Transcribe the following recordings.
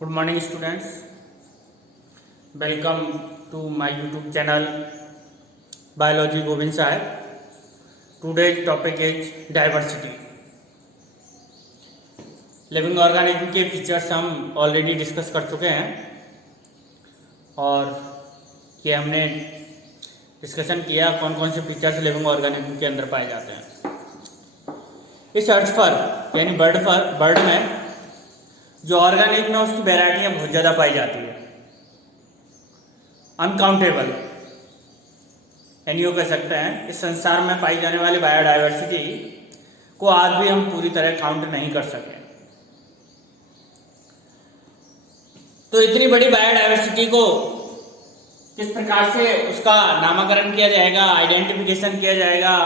Good morning, students. Welcome to my YouTube channel Biology Govind Sahib. Today's topic is diversity. Living organism के features हम already discuss कर चुके हैं और ये हमने डिस्कशन किया कौन कौन से फीचर्स लिविंग ऑर्गेनिज्म के अंदर पाए जाते हैं। इस अर्थ पर यानी बर्ड में जो ऑर्गेनिज्म है उसकी वैरायटियां बहुत ज़्यादा पाई जाती है, अनकाउंटेबल, यानी वो कह सकते हैं इस संसार में पाई जाने वाली बायोडाइवर्सिटी को आज भी हम पूरी तरह काउंट नहीं कर सके। तो इतनी बड़ी बायोडाइवर्सिटी को किस प्रकार से उसका नामकरण किया जाएगा, आइडेंटिफिकेशन किया जाएगा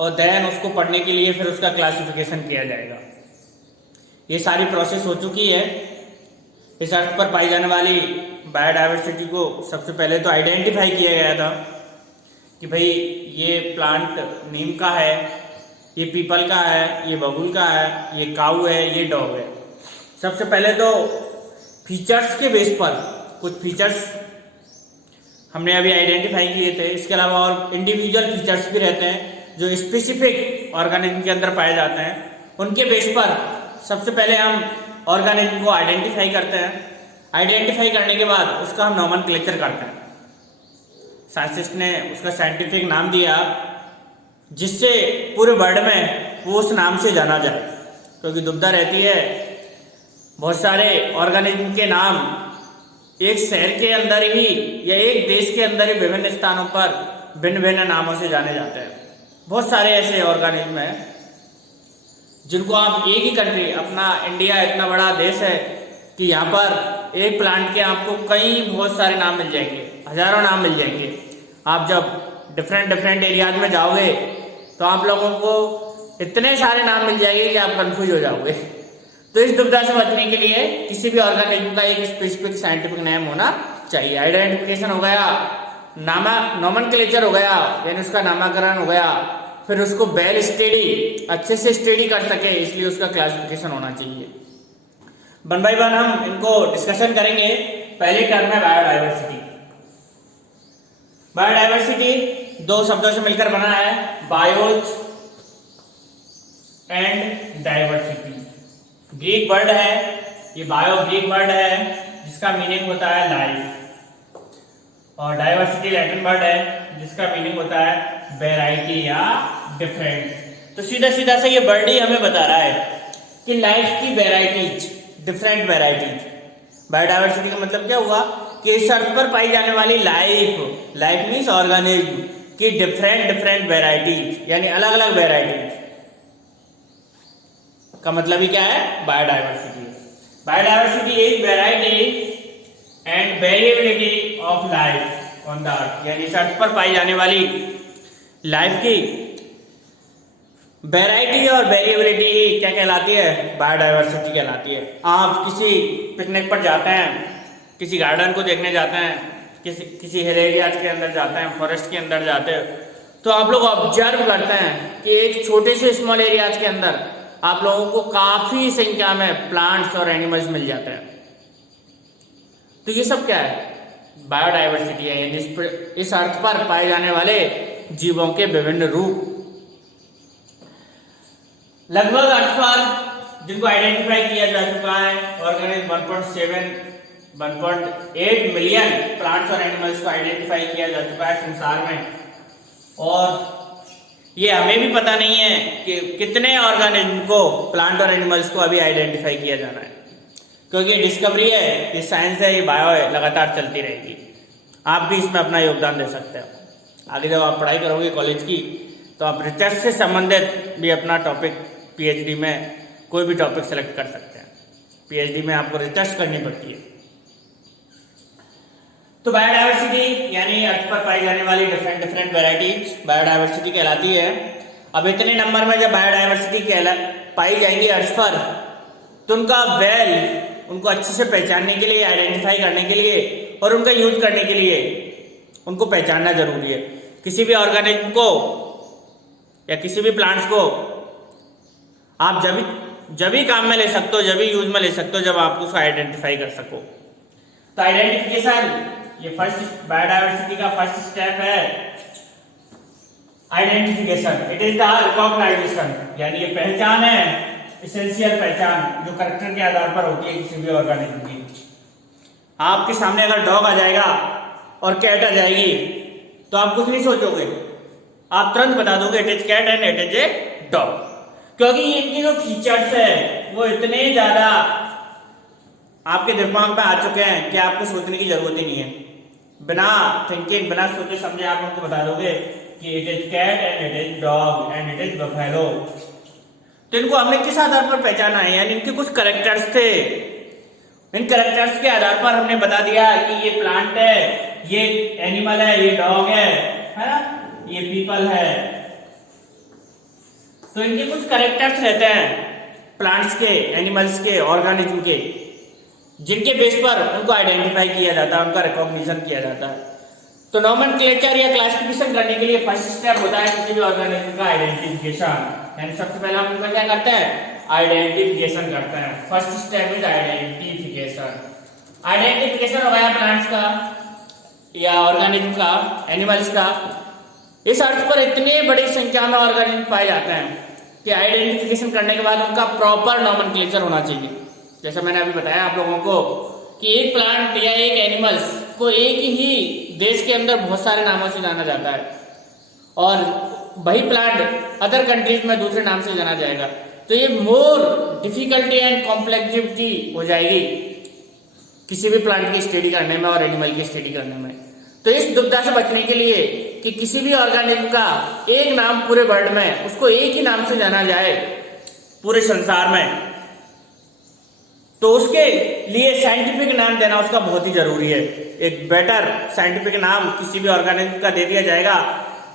और देन उसको पढ़ने के लिए फिर उसका क्लासिफिकेशन किया जाएगा। ये सारी प्रोसेस हो चुकी है। इस अर्थ पर पाई जाने वाली बायोडाइवर्सिटी को सबसे पहले तो आइडेंटिफाई किया गया था कि भाई ये प्लांट नीम का है, ये पीपल का है, ये बबूल का है, ये काऊ है, ये डॉग है। सबसे पहले तो फीचर्स के बेस पर कुछ फीचर्स हमने अभी आइडेंटिफाई किए थे। इसके अलावा और इंडिविजुअल फीचर्स भी रहते हैं जो स्पेसिफिक ऑर्गेनिज्म के अंदर पाए जाते हैं। उनके बेस पर सबसे पहले हम ऑर्गेनिज्म को आइडेंटिफाई करते हैं। आइडेंटिफाई करने के बाद उसका हम नोमेनक्लेचर करते हैं। साइंटिस्ट ने उसका साइंटिफिक नाम दिया जिससे पूरे वर्ल्ड में वो उस नाम से जाना जाए, क्योंकि दुविधा रहती है। बहुत सारे ऑर्गेनिज्म के नाम एक शहर के अंदर ही या एक देश के अंदर ही विभिन्न स्थानों पर भिन्न भिन्न नामों से जाने जाते हैं। बहुत सारे ऐसे ऑर्गेनिज्म हैं जिनको आप एक ही कंट्री, अपना इंडिया इतना बड़ा देश है कि यहाँ पर एक प्लांट के आपको कई बहुत सारे नाम मिल जाएंगे, हजारों नाम मिल जाएंगे। आप जब डिफरेंट एरियाज में जाओगे तो आप लोगों को इतने सारे नाम मिल जाएंगे कि आप कंफ्यूज हो जाओगे। तो इस दुविधा से बचने के लिए किसी भी ऑर्गेनिज्म का एक स्पेसिफिक साइंटिफिक नेम होना चाहिए। आइडेंटिफिकेशन हो गया, नोमेनक्लेचर हो गया, यानी उसका नामकरण हो गया, फिर उसको वेल स्टडी, अच्छे से स्टडी कर सके, इसलिए उसका क्लासिफिकेशन होना चाहिए। वन बाय वन हम इनको डिस्कशन करेंगे। पहले टर्म है बायोडाइवर्सिटी। बायोडाइवर्सिटी दो शब्दों से मिलकर बना है, बायोज एंड डाइवर्सिटी। ग्रीक वर्ड है ये, बायो ग्रीक वर्ड है जिसका मीनिंग होता है लाइफ, और डाइवर्सिटी लैटिन वर्ड है जिसका मीनिंग होता है वैरायटी या डिफरेंट। तो सीधा सीधा से ये वर्ड ही हमें बता रहा है कि लाइफ की वैरायटीज, डिफरेंट वैरायटीज। बायोडाइवर्सिटी का मतलब क्या हुआ कि इस अर्थ पर पाई जाने वाली लाइफ मीन्स ऑर्गेनिज्म की डिफरेंट वैरायटीज, यानी अलग अलग वैरायटीज का मतलब ही क्या है, biodiversity. Biodiversity is variety and variability of life on the earth, यानी इस अर्थ पर पाई जाने वाली लाइफ की वैरायटी और वेरिएबिलिटी क्या कहलाती है, बायोडाइवर्सिटी कहलाती है। आप किसी पिकनिक पर जाते हैं, किसी गार्डन को देखने जाते हैं, किसी हिल एरियाज के अंदर जाते हैं, फॉरेस्ट के अंदर जाते हैं, तो आप लोग ऑब्जर्व करते हैं कि एक छोटे से स्मॉल एरियाज के अंदर आप लोगों को काफी संख्या में प्लांट्स और एनिमल्स मिल जाते हैं। तो ये सब क्या है, बायोडाइवर्सिटी है, यानी इस अर्थ पर पाए जाने वाले जीवों के विभिन्न रूप। लगभग अर्थ पर जिनको आइडेंटिफाई किया जा चुका है, ऑर्गेनिज्म 1.8 मिलियन प्लांट्स और एनिमल्स को आइडेंटिफाई किया जा चुका है संसार में। और ये हमें भी पता नहीं है कि कितने ऑर्गेनिज्म को, प्लांट और एनिमल्स को अभी आइडेंटिफाई किया जाना है, क्योंकि ये डिस्कवरी है, ये साइंस है, ये बायो है, लगातार चलती रहेगी। आप भी इसमें अपना योगदान दे सकते हो। आगे जब आप पढ़ाई करोगे कॉलेज की तो आप रिसर्च से संबंधित भी अपना टॉपिक पीएचडी में कोई भी टॉपिक सेलेक्ट कर सकते हैं। पीएचडी में आपको रिसर्च करनी पड़ती है। तो बायोडाइवर्सिटी यानी अर्थ पर पाई जाने वाली डिफरेंट वैरायटीज बायोडाइवर्सिटी कहलाती है। अब इतने नंबर में जब बायोडाइवर्सिटी पाई जाएंगी अर्थ पर, तो उनको अच्छे से पहचानने के लिए, आइडेंटिफाई करने के लिए और उनका यूज करने के लिए उनको पहचानना जरूरी है। किसी भी ऑर्गेनिज्म को या किसी भी प्लांट्स को आप जब जब भी काम में ले सकते हो, जब भी यूज में ले सकते हो, जब आप उसको आइडेंटिफाई कर सको। तो आइडेंटिफिकेशन, ये फर्स्ट बायोडायवर्सिटी का फर्स्ट स्टेप है identification. It is the recognisation, यानी ये पहचान है, एसेंशियल पहचान जो कैरेक्टर के आधार पर होती है किसी भी ऑर्गेनिज्म की। आपके सामने अगर डॉग आ जाएगा और कैट आ जाएगी तो आप कुछ नहीं सोचोगे, आप तुरंत बता दोगे it is cat and it is a dog, क्योंकि इनकी जो फीचर्स है वो इतने ज्यादा आपके दिमाग में आ चुके हैं कि आपको सोचने की जरूरत ही नहीं है। बिना थिंकिंग, बिना सोचे समझे आप उनको बता दोगे कि it is cat and it is dog and it is buffalo. तो इनको हमने किस आधार पर पहचाना है, यानी इनके कुछ कैरेक्टर्स थे, इन कैरेक्टर्स के आधार पर हमने बता दिया कि ये प्लांट है, ये एनिमल है, ये डॉग है ना, ये पीपल है। तो इनके कुछ कैरेक्टर्स रहते हैं प्लांट्स के, एनिमल्स के, ऑर्गेनिज्म के, जिनके बेस पर उनको आइडेंटिफाई किया जाता है, उनका रिकॉग्निशन किया जाता है। तो नॉमेनक्लेचर या क्लासिफिकेशन करने के लिए फर्स्ट स्टेप होता है किसी भी ऑर्गेनिज्म का आइडेंटिफिकेशन, यानी सबसे पहले हम उनका क्या करते हैं, आइडेंटिफिकेशन करते हैं। First step is identification. Identification हो गया प्लांट्स का या ऑर्गेनिज्म का, एनिमल्स का। इस अर्थ पर इतने बड़ी संख्या में ऑर्गेनिज्म पाए जाते हैं कि आइडेंटिफिकेशन करने के बाद उनका प्रॉपर नॉमेनक्लेचर होना चाहिए। जैसा मैंने अभी बताया आप लोगों को कि एक प्लांट या एक एनिमल्स को एक ही देश के अंदर बहुत सारे नामों से जाना जाता है और वही प्लांट अदर कंट्रीज में दूसरे नाम से जाना जाएगा, तो ये मोर डिफिकल्टी एंड कॉम्प्लेक्सिटी हो जाएगी किसी भी प्लांट की स्टडी करने में और एनिमल की स्टडी करने में। तो इस दुविधा से बचने के लिए कि किसी भी ऑर्गेनिज्म का एक नाम पूरे वर्ल्ड में, उसको एक ही नाम से जाना जाए पूरे संसार में, तो उसके लिए साइंटिफिक नाम देना उसका बहुत ही जरूरी है। एक बेटर साइंटिफिक नाम किसी भी ऑर्गेनिज्म का दे दिया जाएगा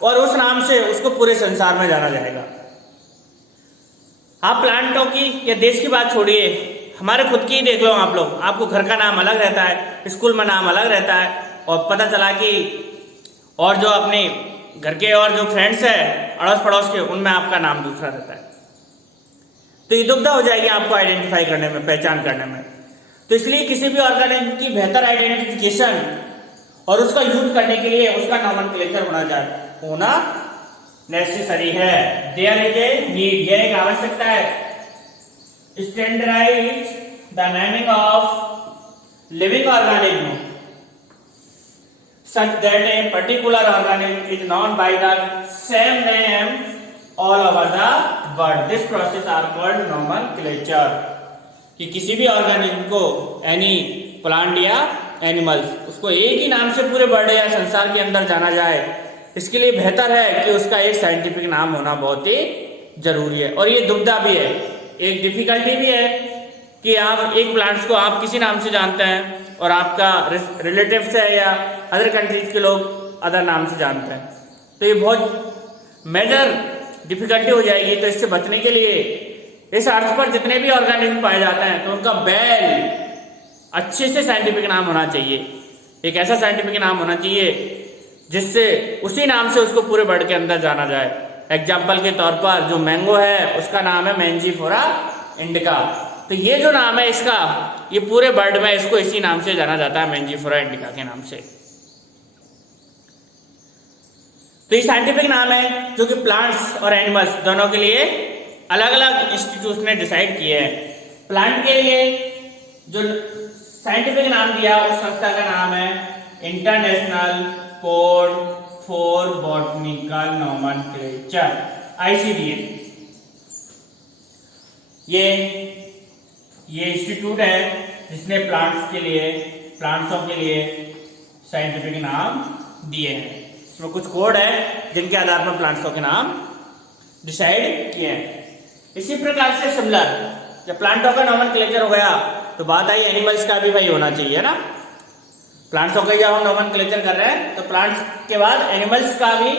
और उस नाम से उसको पूरे संसार में जाना जाएगा। आप प्लांटों की या देश की बात छोड़िए, हमारे खुद की ही देख लो आप लोग, आपको घर का नाम अलग रहता है, स्कूल में नाम अलग रहता है, और पता चला कि और जो अपने घर के और जो फ्रेंड्स है अड़ोस पड़ोस के, उनमें आपका नाम दूसरा रहता है। तो ये दुविधा हो जाएगी आपको आइडेंटिफाई करने में, पहचान करने में। तो इसलिए किसी भी ऑर्गेनिज्म की बेहतर आइडेंटिफिकेशन और उसका यूज करने के लिए उसका नॉमेनक्लेचर होना नेसेसरी है। देयर इज ए नीड, यह एक आवश्यकता है। Standardise the naming of living organism such that a particular organism is known by the same name all over the world. This process are called nomenclature. कि किसी भी organism को, any plant या animals, उसको एक ही नाम से पूरे वर्ल्ड या संसार के अंदर जाना जाए, इसके लिए बेहतर है कि उसका एक साइंटिफिक नाम होना बहुत ही जरूरी है। और ये दुविधा भी है, एक डिफिकल्टी भी है कि आप एक प्लांट्स को आप किसी नाम से जानते हैं और आपका रिलेटिव्स है या अदर कंट्रीज के लोग अदर नाम से जानते हैं, तो ये बहुत मेजर डिफिकल्टी हो जाएगी। तो इससे बचने के लिए इस अर्थ पर जितने भी ऑर्गेनिज्म पाए जाते हैं तो उनका वेल अच्छे से साइंटिफिक नाम होना चाहिए। एक ऐसा साइंटिफिक नाम होना चाहिए जिससे उसी नाम से उसको पूरे वर्ल्ड के अंदर जाना जाए। एग्जाम्पल के तौर पर जो मैंगो है उसका नाम है मैंजीफोरा इंडिका, तो ये जो नाम है इसका, ये पूरे वर्ल्ड में इसको इसी नाम से जाना जाता है, मैंजीफोरा इंडिका के नाम से। तो ये साइंटिफिक नाम है जो कि प्लांट्स और एनिमल्स दोनों के लिए अलग अलग इंस्टीट्यूट ने डिसाइड किए हैं। प्लांट के लिए जो साइंटिफिक नाम दिया उस संस्था का नाम है international code for botanical nomenclature, ICBN। ये इंस्टीट्यूट है जिसने प्लांट्सों के लिए साइंटिफिक नाम दिए हैं। इसमें कुछ कोड है जिनके आधार पर प्लांट्सों के नाम डिसाइड किए हैं। इसी प्रकार से सिमिलर, जब प्लांटों का नॉमेनक्लेचर हो गया तो बात आई एनिमल्स का भी भाई होना चाहिए ना। प्लांट्सों का जब हम नॉमेनक्लेचर कर रहे हैं तो प्लांट्स के बाद एनिमल्स का भी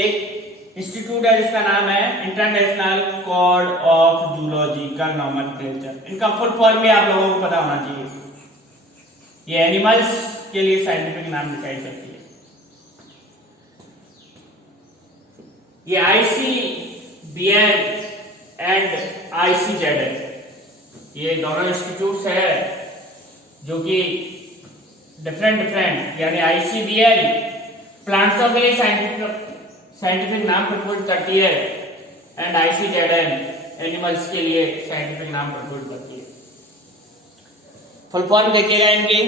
एक इंस्टीट्यूट है जिसका नाम है international code of zoological nomenclature. इनका फुल फॉर्म भी आप लोगों को पता होना चाहिए। ये एनिमल्स के लिए साइंटिफिक नाम डिसाइड करती है। ये ICBN एंड ICZN, ये दोनों इंस्टीट्यूट्स है जो कि डिफरेंट यानी ICBL प्लांट्सों के लिए साइंटिफिक नाम प्रपोज करती है एंड ICZN एनिमल्स के लिए साइंटिफिक नाम प्रपोज करती है। फुल फॉर्म देखिएगा इनकी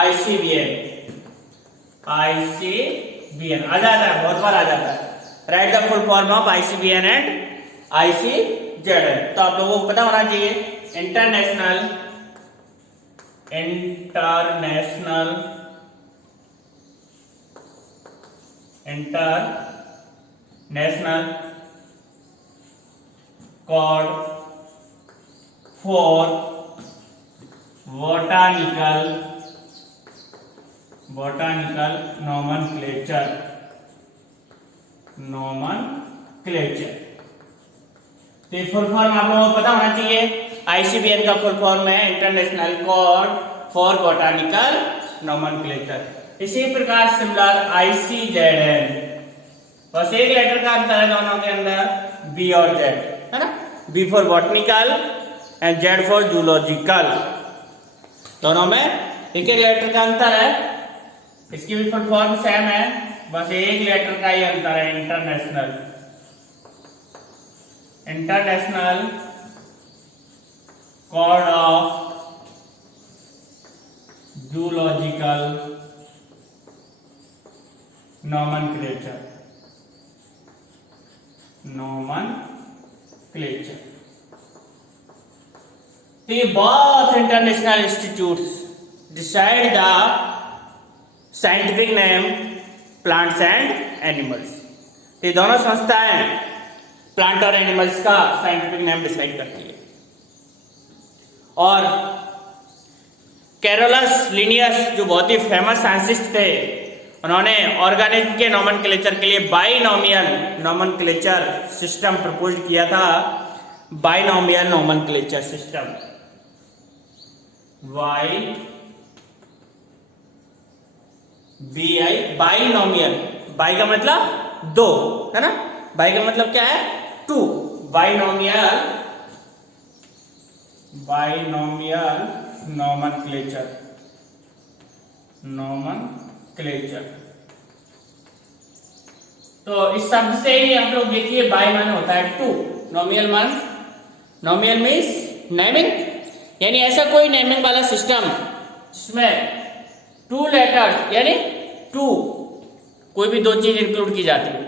ICBL आ जाता है, बहुत बार आ जाता है। Right the full form of ICBN and ICZN। तो आप लोगों को पता होना चाहिए international code for botanical nomenclature. तो ये फुल फॉर्म आप लोगों को पता होना चाहिए। ICBN का फुल फॉर्म है international code for botanical nomenclature. इसी प्रकार सिमिलर ICZN, बस एक लेटर का अंतर है दोनों के अंदर, B और Z, है ना। B for botanical and Z for zoological. दोनों में एक एक लेटर का अंतर है। इसकी भी फुल फॉर्म सेम है, बस एक लेटर का ही अंतर है। International code of zoological nomenclature. तो ये both international institutes decide the scientific name plants and animals. ये दोनों संस्थाएं प्लांट और एनिमल्स का साइंटिफिक नेम डिसाइड करती है। और कैरोलस लिनियस जो बहुत ही फेमस साइंटिस्ट थे, उन्होंने ऑर्गेनिज्म के नोमेनक्लेचर के लिए बाइनोमियल नोमेनक्लेचर सिस्टम प्रपोज किया था। Binomial nomenclature system, binomial, by का मतलब दो, है ना। बाई का मतलब क्या है, टू। Binomial nomenclature. तो इस शब्द से ही हम लोग देखिए बाई मान होता है टू, नोमियल मीन्स नेमिंग, यानी ऐसा कोई नेमिंग वाला सिस्टम जिसमें टू लेटर्स यानी टू कोई भी दो चीज इंक्लूड की जाती है,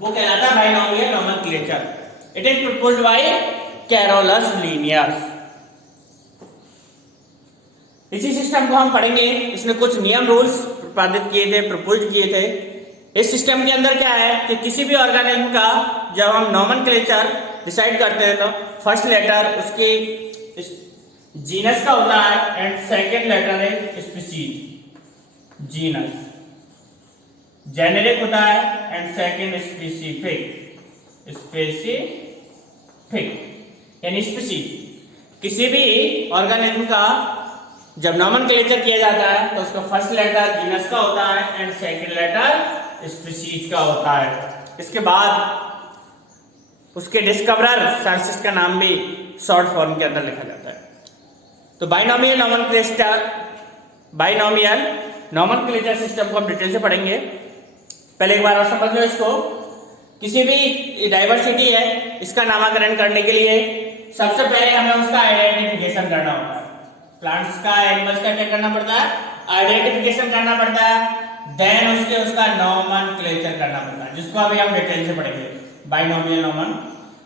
वो कहलाता है binomial nomenclature. It is proposed by Carolus Linnaeus. इसी सिस्टम को हम पढ़ेंगे। इसने कुछ नियम रूल्स प्रतिपादित किए थे, प्रपोज किए थे। इस सिस्टम के अंदर क्या है कि किसी भी ऑर्गेनिज्म का जब हम नोमेनक्लेचर डिसाइड करते हैं तो फर्स्ट लेटर उसके जीनस का होता है एंड सेकंड लेटर है स्पीसीज। जीनस जेनेरिक होता है एंड सेकंड स्पेसिफिक यानी स्पीसीज। किसी भी ऑर्गेनिज्म का जब नोमेनक्लेचर किया जाता है तो उसका फर्स्ट लेटर जीनस का होता है एंड सेकंड लेटर स्पीसीज का होता है। इसके बाद उसके डिस्कवरर साइंटिस्ट का नाम भी शॉर्ट फॉर्म के अंदर लिखा जाता है। तो बाइनोमियल नोमेनक्लेचर सिस्टम को हम डिटेल से पढ़ेंगे। पहले एक बार और समझ लो इसको। किसी भी डाइवर्सिटी है, इसका नामकरण करने के लिए सबसे पहले हमें उसका आइडेंटिफिकेशन करना होता है। प्लांट्स का, एनिमल्स का क्या करना पड़ता है, आइडेंटिफिकेशन करना पड़ता है। देन उसका नोमेनक्लेचर करना पड़ता है, जिसको अभी हम डिटेल से पढ़ेंगे।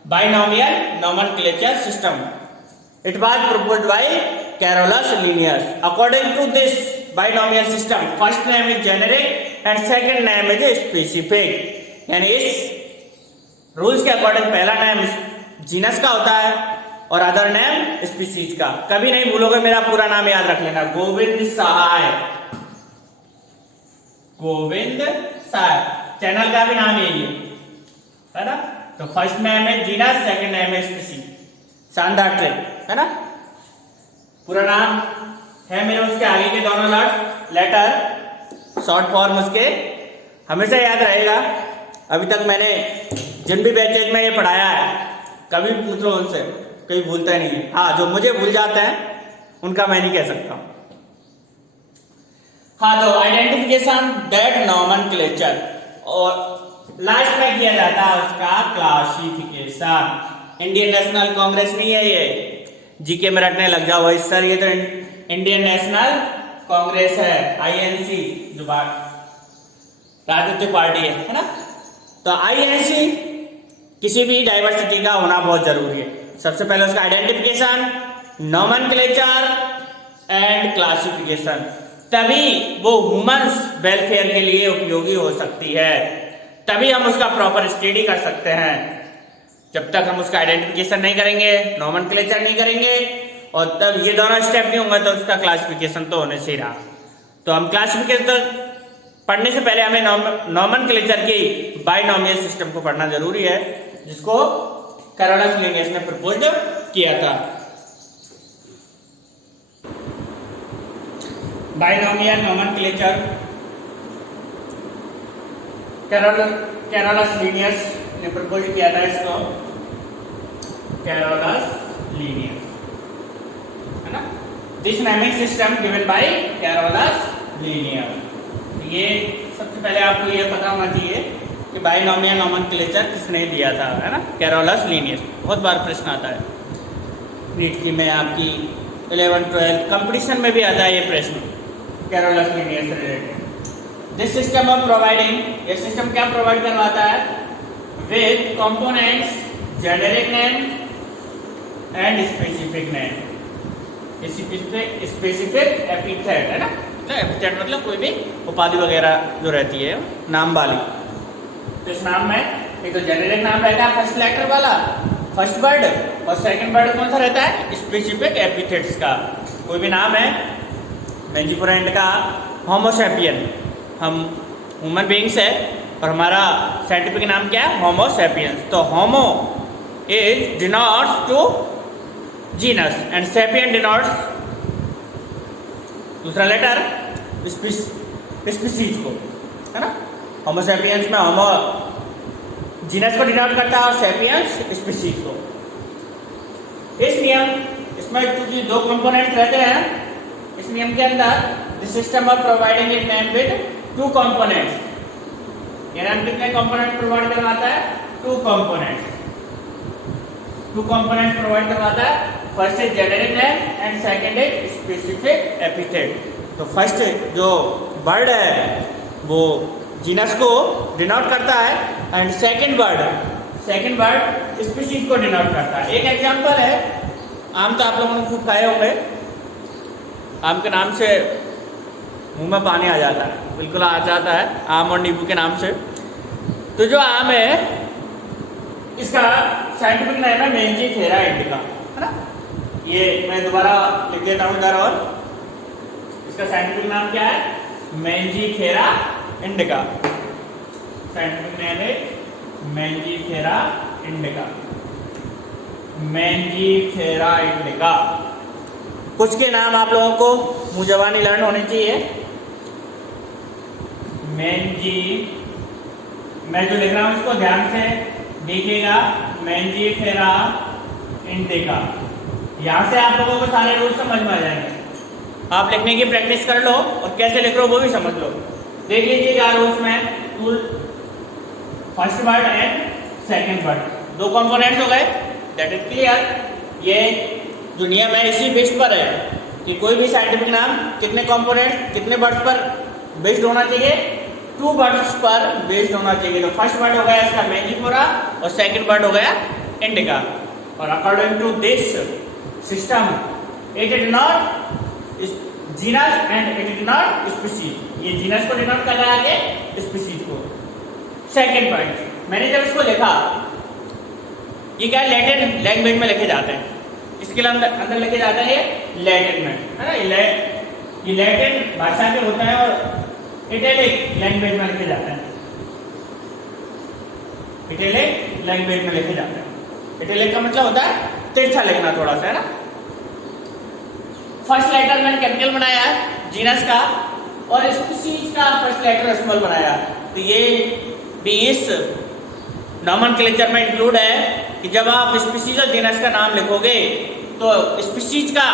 Binomial nomenclature system, it was proposed by Carolus Linnaeus. According to this binomial system, first name is generic and second name is specific. यानी इस रूल्स के अकॉर्डिंग पहला नेम जीनस का होता है और अदर नेम स्पीसीज का। कभी नहीं भूलोगे, मेरा पूरा नाम याद रख लेना, गोविंद सहाय। चैनल का भी नाम यही है ना। तो फर्स्ट नेम है जीनस, सेकंड नेम है स्पीसीज। शानदार ट्रिक है ना। पूरा नाम है मेरे, उसके आगे के दोनों लेटर शॉर्ट फॉर्म उसके हमेशा याद रहेगा। अभी तक मैंने जिन भी बैचेज में ये पढ़ाया है, कभी पूछ लो उनसे कहीं भूलता नहीं है। हाँ, जो मुझे भूल जाते हैं उनका मैं नहीं कह सकता हूं। हाँ, तो आइडेंटिफिकेशन दैट नॉमेनक्लेचर, और लास्ट में किया जाता है उसका क्लासिफिकेशन। इंडियन नेशनल कांग्रेस नहीं है ये, जीके में रटने लग जाओ भाई सर, ये तो इंडियन नेशनल कांग्रेस है, आईएनसी, जो राजनीतिक पार्टी है ना। तो आईएनसी किसी भी डाइवर्सिटी का होना बहुत जरूरी है। सबसे पहले उसका आइडेंटिफिकेशन, नॉमेनक्लेचर एंड क्लासिफिकेशन, तभी वो ह्यूमंस वेलफेयर के लिए उपयोगी हो सकती है, तभी हम उसका प्रॉपर स्टडी कर सकते हैं। जब तक हम उसका आइडेंटिफिकेशन नहीं करेंगे, नॉमेनक्लेचर नहीं करेंगे, और तब ये दोनों स्टेप नहीं होंगे तो उसका क्लासिफिकेशन तो होने से ही रहा। तो हम क्लासिफिकेशन पढ़ने से पहले हमें नॉमेनक्लेचर की बाइनोमियल सिस्टम को पढ़ना जरूरी है, जिसको कैरोलस लिनियस ने प्रपोज किया था। बाइनोमियल नोमेनक्लेचर कैरोलस लिनियस ने प्रपोज किया था इसको, कैरोलस लिनियस, है ना। This naming system given by Carolus Linnaeus. ये सबसे पहले आपको ये पता होना चाहिए कि बाइनोमियल नोमेनक्लेचर किसने दिया था, है ना, कैरोलस लिनियस। बहुत बार प्रश्न आता है नीट की में, आपकी 11th 12th कंपटीशन में भी आता है ये प्रश्न, कैरोलस लिनियस से related. This system of providing, ये सिस्टम क्या प्रोवाइड करवाता है, with components, generic name and specific name, specific epithet, है ना। एपिथेट मतलब कोई भी उपाधि वगैरह जो रहती है नाम वाली। तो इस नाम में एक तो जेनेरिक नाम रहता है फर्स्ट लेटर वाला, फर्स्ट वर्ड, और सेकंड वर्ड कौन सा रहता है, स्पेसिफिक एपिथेट्स का। कोई भी नाम है, मेंजिफोरेंट का होमोसैपियन, हम ह्यूमन बीइंग्स है और हमारा साइंटिफिक नाम क्या है, होमो सैपियंस। तो Homo is denotes to genus and sapien denotes दूसरा लेटर स्पीसीज को, है ना। होमो सैपियंस में होमो जीनस को डिनोट करता है और सैपियंस स्पीसीज को। इस नियम, इसमें क्योंकि दो कंपोनेंट रहते हैं, इस नियम के अंदर the system of providing it name with two components, ये नाम कितने कंपोनेंट प्रोवाइड करवाता है, टू कंपोनेंट्स प्रोवाइड करवाता है। First is generic name and second is specific epithet. तो फर्स्ट जो वर्ड है वो जीनस को डिनोट करता है एंड सेकंड वर्ड स्पीशीज को डिनोट करता है। एक एग्जांपल है, आम तो आप लोगों ने खूब खाए होंगे, आम के नाम से मुंह में पानी आ जाता है, बिल्कुल आ जाता है, आम और नींबू के नाम से। तो जो आम है इसका साइंटिफिक नेम है मेंजीफेरा इंडिका, है ना। ये मैं दोबारा लिख देता हूँ इधर, और इसका साइंटिफिक नाम क्या है, मेंजीफेरा इंडिका। साइंटिफिक नेम है मेंजीफेरा इंडिका, मेंजीफेरा इंडिका। कुछ के नाम आप लोगों को मुंह जबानी लर्न होनी चाहिए। मैं जो लिख रहा हूँ इसको ध्यान से देखिएगा, मेंजीफेरा इंडिका। यहाँ से आप लोगों को सारे रूल समझ में आ जाएंगे। आप लिखने की प्रैक्टिस कर लो और कैसे लिख रहे हो वो भी समझ लो। देख लीजिएगा रूल्स में, first word and second word, दो कंपोनेंट्स हो गए, दैट इज क्लियर। ये जो नियम है इसी बेस्ड पर है कि कोई भी साइंटिफिक नाम कितने कंपोनेंट्स, कितने वर्ड्स पर बेस्ड होना चाहिए, टू वर्ड्स पर बेस्ड होना चाहिए। तो फर्स्ट वर्ड हो गया इसका मेंजीफेरा और सेकंड वर्ड हो गया इंडिका। और according to this system it is not genus and it is not species. ये जीनस को डिनोट कर रहा है, आगे स्पीशीज को। सेकंड पॉइंट, मैंने जब इसको लिखा, ये क्या लैटिन लैंग्वेज में लिखे जाते हैं, इसके अंदर लिखे जाता है ये लैटिन में, है ना। ये लैटिन भाषा के होता है और इटैलिक लैंग्वेज में लिखे जाते हैं, इटैलिक लैंग्वेज में लिखे जाते हैं। इटैलिक का मतलब होता है तिरछा लिखना थोड़ा सा, है ना। फर्स्ट लेटर मैंने कैपिटल बनाया है जीनस का, और स्पीशीज का फर्स्ट लेटर स्मॉल बनाया। तो ये भी इस नोमेनक्लेचर में इंक्लूड है कि जब आप स्पीशीज और जीनस का नाम लिखोगे तो स्पीशीज का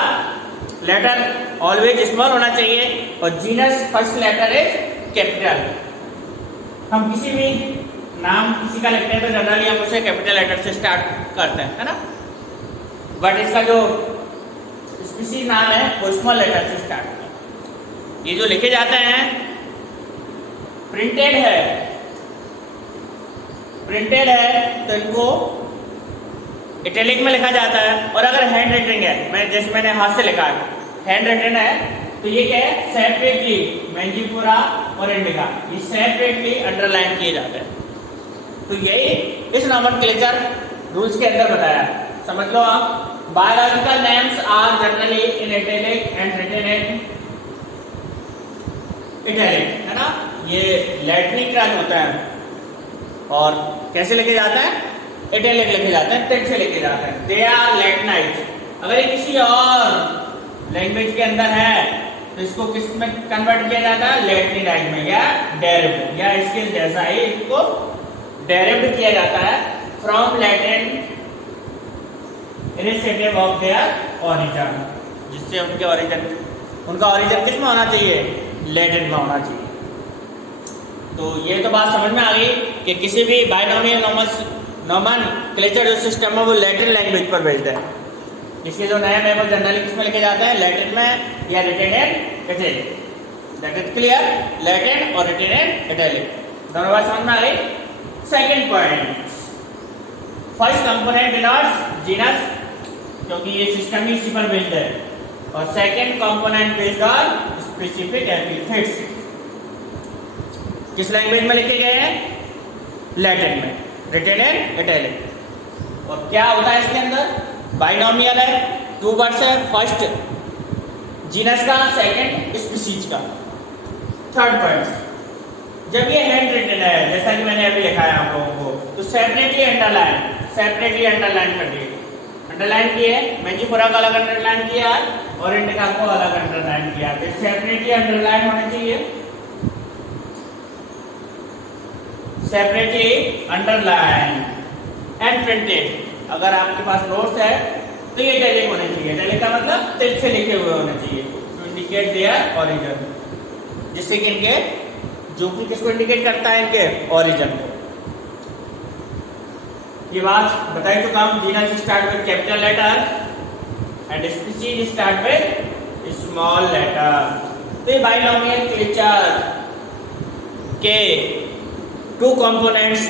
लेटर ऑलवेज स्मॉल होना चाहिए और genus first letter is capital. हम किसी भी नाम किसी का लिखते हैं तो जनरली हम उसे कैपिटल लेटर से स्टार्ट करते हैं, है ना, बट इसका जो स्पीशीज नाम है वो स्मॉल लेटर से स्टार्ट होता है। ये जो लिखे जाते हैं प्रिंटेड है तो इनको इटैलिक में लिखा जाता है, और अगर हैंड रिटन है, जैसे मैंने हाथ से लिखा है, हैंड रिटन है तो ये क्या है, सेपरेटली मैंजीफोरा और इंडिका ये सेपरेटली अंडरलाइन किए जाते हैं। तो यही इस नॉमेनक्लेचर रूल्स के अंदर बताया, समझ लो आप। Biological names are generally in italic and written in italic, है ना, ये लैटिनिक टर्म होता है और कैसे लिखे जाते हैं, इटैलिक लिखे जाते हैं, टेक्स्ट से लिखे जाते हैं, दे आर लैटिनाइज्ड। अगर ये किसी और लैंग्वेज के अंदर है तो इसको किस में कन्वर्ट किया जाता है, लैटिनाइज्ड में या डेरिव्ड, या इसके जैसा ही इसको डेरिव्ड किया जाता है from Latin initiative of their origin, जिससे उनका ओरिजिन किस में होना चाहिए, लैटिन में होना चाहिए। तो ये तो बात समझ में आ गई कि किसी भी बाइनोमियल नॉमेनक्लेचर जो सिस्टम है वो लैटिन लैंग्वेज पर बेस्ड है। इसके जो नेम है वो जनरली किस में लिखे जाते हैं, लैटिन में या written in italic. That is clear, Latin और रिटन इन इटैलिक, दोनों बात समझ में आ गई। Second point, first component denotes genus, क्योंकि ये सिस्टम ही इसी पर बेस्ड है, और second component based on specific epithets. किस लैंग्वेज में लिखे गए हैं, लैटिन में, रिटन इन इटैलिक। और क्या होता है इसके अंदर, बाइनोमियल है, 2 वर्ड्स है, फर्स्ट जीनस का, सेकंड स्पीशीज का। थर्ड पॉइंट, जब ये हैंड रिटन है जैसा कि मैंने अभी लिखा है आप लोगों को, तो सेपरेटली अंडरलाइन कर दिए, अंडरलाइन किए, मैंजीफोरा का अलग अंडरलाइन किया और इंडिका को अलग अंडरलाइन किया, तो सेपरेटली अंडरलाइन होने चाहिए, सेपरेटली अंडरलाइन एंड प्रिंटेड। अगर आपके पास नोट्स है तो ये इटैलिक होने चाहिए, इटैलिक का मतलब तिल से लिखे हुए होने चाहिए, टू इंडिकेट देयर ओरिजिन, जिससे कि इनके जो कि किसको इंडिकेट करता है, इनके ओरिजिन को। ये बात बताई चुका हूं, genus start with capital letter and species start with small letter. तो ये बाइनोमियल क्लेचर के 2 कंपोनेंट्स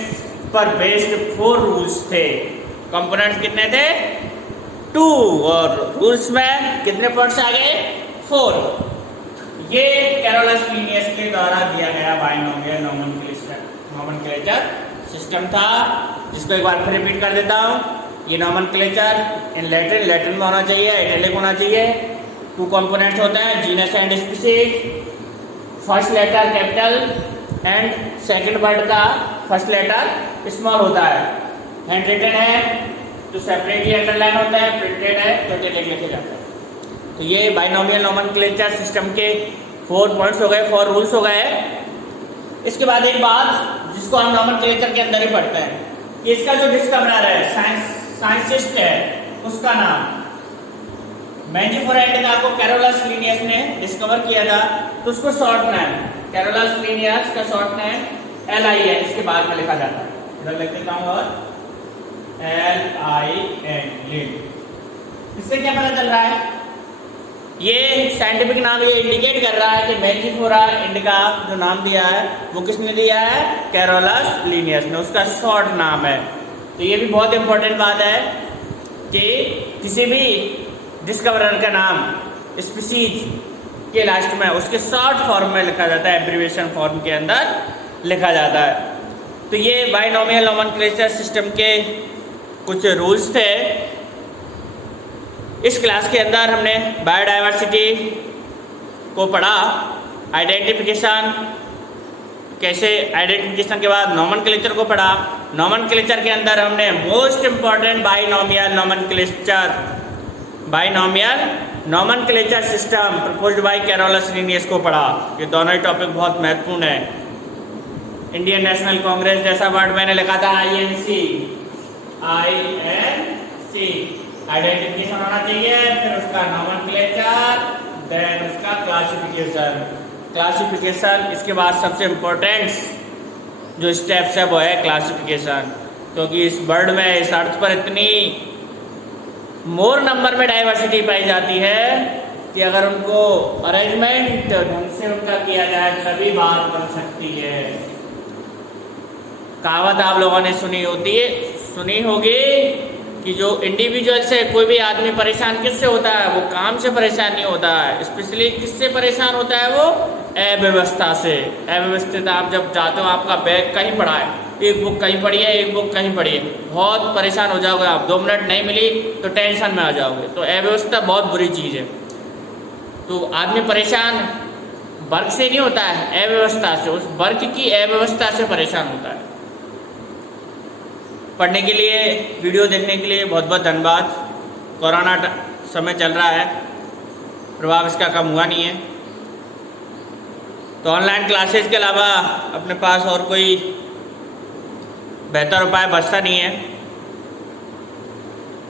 पर बेस्ड 4 रूल्स थे। कंपोनेंट्स कितने थे, 2, और रूल्स में कितने पॉइंट्स आ गए, 4। ये कैरोलस लीनियस के द्वारा दिया गया बाइनोमियल नॉमेनक्लेचर सिस्टम था, जिसको एक बार फिर रिपीट कर देता हूँ। ये नॉमेनक्लेचर इन लैटिन में होना चाहिए, इटैलिक होना चाहिए। 2 कंपोनेंट्स होते हैं, genus and species, first letter capital and second word का फर्स्ट लेटर स्मॉल होता है। हैंड रिटन है तो सेपरेटली अंडरलाइन होता है, प्रिंटेड है तो इटैलिक लिखे जाता है। तो ये बाइनोमियल नॉमेनक्लेचर सिस्टम के 4 पॉइंट्स हो गए, 4 रूल्स हो गए। इसके बाद एक बात जिसको हम नॉमेनक्लेचर के अंदर ही पढ़ते हैं, कि इसका जो डिस्कवरर है, साइंटिस्ट है, उसका नाम मैंजीफोरा इंडिका को कैरोलस लीनियस ने डिस्कवर किया था, तो उसको शॉर्ट नेम कैरोलस लीनियस का शॉर्ट नेम LIN इसके बाद में लिखा जाता है। इधर लिख देता हूँ, और LIN लिन। इससे क्या पता चल रहा है, ये साइंटिफिक नाम ये इंडिकेट कर रहा है कि मैंजीफोरा इंडिका जो नाम दिया है वो किसने दिया है, कैरोलस लीनियस ने, उसका शॉर्ट नाम है। तो ये भी बहुत इंपॉर्टेंट बात है कि किसी भी डिस्कवरर का नाम स्पीशीज के लास्ट में उसके शॉर्ट फॉर्म में लिखा जाता है, एब्रिविएशन फॉर्म के अंदर लिखा जाता है। तो ये बाइनोमियल नॉमेनक्लेचर सिस्टम के कुछ रूल्स थे। इस क्लास के अंदर हमने बायोडाइवर्सिटी को पढ़ा, आइडेंटिफिकेशन, कैसे आइडेंटिफिकेशन के बाद नॉमेनक्लेचर को पढ़ा। नॉमेनक्लेचर के अंदर हमने most important binomial nomenclature system proposed by Carolus Linnaeus को पढ़ा। ये दोनों ही टॉपिक बहुत महत्वपूर्ण है। इंडियन नेशनल कांग्रेस जैसा वर्ड मैंने लिखा था INC, INC आइडेंटिफिकेशन होना चाहिए, फिर उसका नोमेनक्लेचर, देन उसका क्लासिफिकेशन। इसके बाद सबसे इम्पोर्टेंट जो स्टेप्स है वो है क्लासिफिकेशन, क्योंकि इस वर्ड में इस अर्थ पर इतनी मोर नंबर में डाइवर्सिटी पाई जाती है कि अगर उनको अरेंजमेंट ढंग से उनका किया जाए तभी बात बन सकती है। कहावत आप लोगों ने सुनी होगी कि जो इंडिविजुअल से कोई भी आदमी परेशान किससे होता है, वो काम से परेशान नहीं होता है, स्पेशली किससे परेशान होता है, वो अव्यवस्था से। अव्यवस्थित आप जब जाते हो, आपका बैग कहीं पड़ा है, एक बुक कहीं पड़ी है, एक बुक कहीं पड़ी है, बहुत परेशान हो जाओगे आप। 2 मिनट नहीं मिली तो टेंशन में आ जाओगे। तो अव्यवस्था बहुत बुरी चीज़ है। तो आदमी परेशान वर्क से नहीं होता है, अव्यवस्था से, उस वर्क की अव्यवस्था से परेशान होता है। पढ़ने के लिए, वीडियो देखने के लिए बहुत बहुत धन्यवाद। कोरोना समय चल रहा है, प्रभाव इसका कम हुआ नहीं है, तो ऑनलाइन क्लासेस के अलावा अपने पास और कोई बेहतर उपाय बचता नहीं है।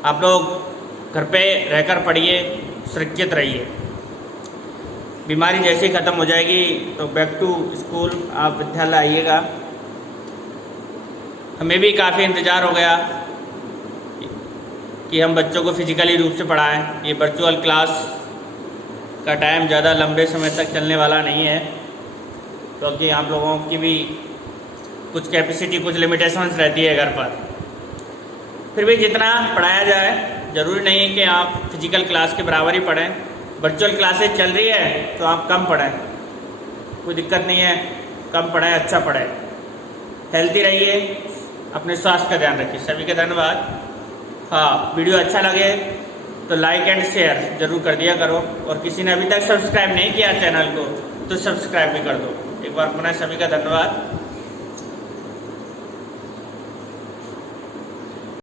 आप लोग घर पे रहकर पढ़िए, सुरक्षित रहिए। बीमारी जैसे ही ख़त्म हो जाएगी तो बैक टू स्कूल आप विद्यालय आइएगा। हमें भी काफ़ी इंतज़ार हो गया कि हम बच्चों को फिजिकली रूप से पढ़ाएं। ये वर्चुअल क्लास का टाइम ज़्यादा लंबे समय तक चलने वाला नहीं है, क्योंकि आप लोगों की भी कुछ कैपेसिटी, कुछ लिमिटेशंस रहती है घर पर। फिर भी जितना पढ़ाया जाए, ज़रूरी नहीं है कि आप फिजिकल क्लास के बराबर ही पढ़ें। वर्चुअल क्लासेज चल रही है तो आप कम पढ़ें, कोई दिक्कत नहीं है, कम पढ़ें, अच्छा पढ़ें। हेल्दी रहिए, अपने स्वास्थ्य का ध्यान रखिए। सभी का धन्यवाद। हाँ, वीडियो अच्छा लगे तो लाइक एंड शेयर ज़रूर कर दिया करो, और किसी ने अभी तक सब्सक्राइब नहीं किया चैनल को तो सब्सक्राइब भी कर दो। एक बार पुनः सभी का धन्यवाद।